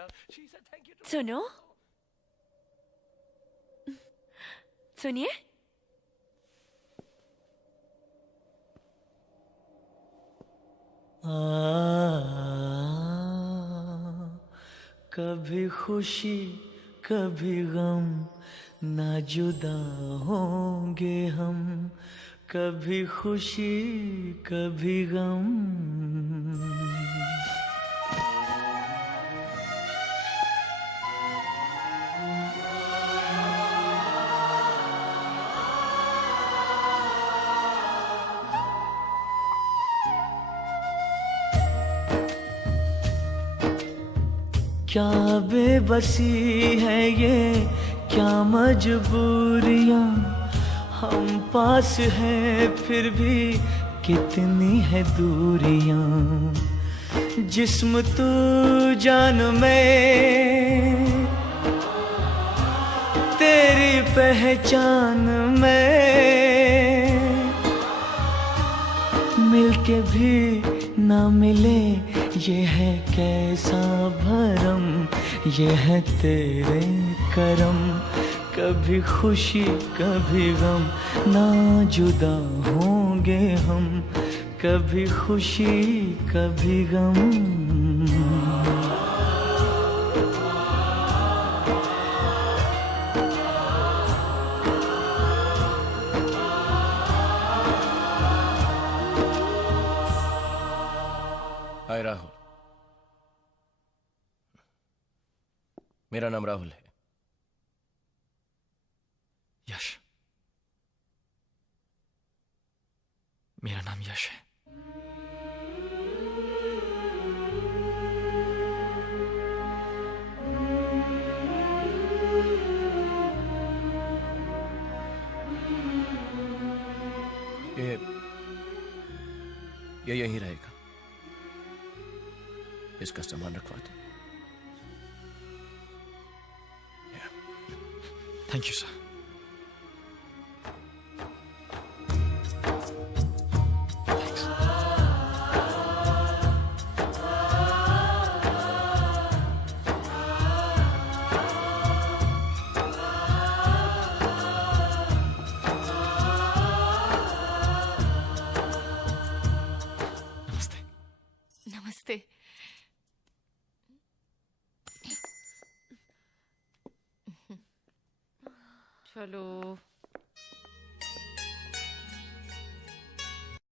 सुनो, सुनिए। कभी खुशी कभी गम, ना जुदा होंगे हम। कभी खुशी कभी गम। क्या बेबसी है ये, क्या मजबूरियां। हम पास हैं फिर भी कितनी है दूरियां। जिस्म तू जान में, तेरी पहचान में। मिलके भी ना मिले, ये है कैसा भरम। ये है तेरे करम। कभी खुशी कभी गम, ना जुदा होंगे हम। कभी खुशी कभी गम। हाय राहुल, मेरा नाम राहुल है। यश, मेरा नाम यश है। ये ये यहीं रहेगा। इसका सामान रखवा दो। Thank you sir. नमस्ते। नमस्ते। चलो।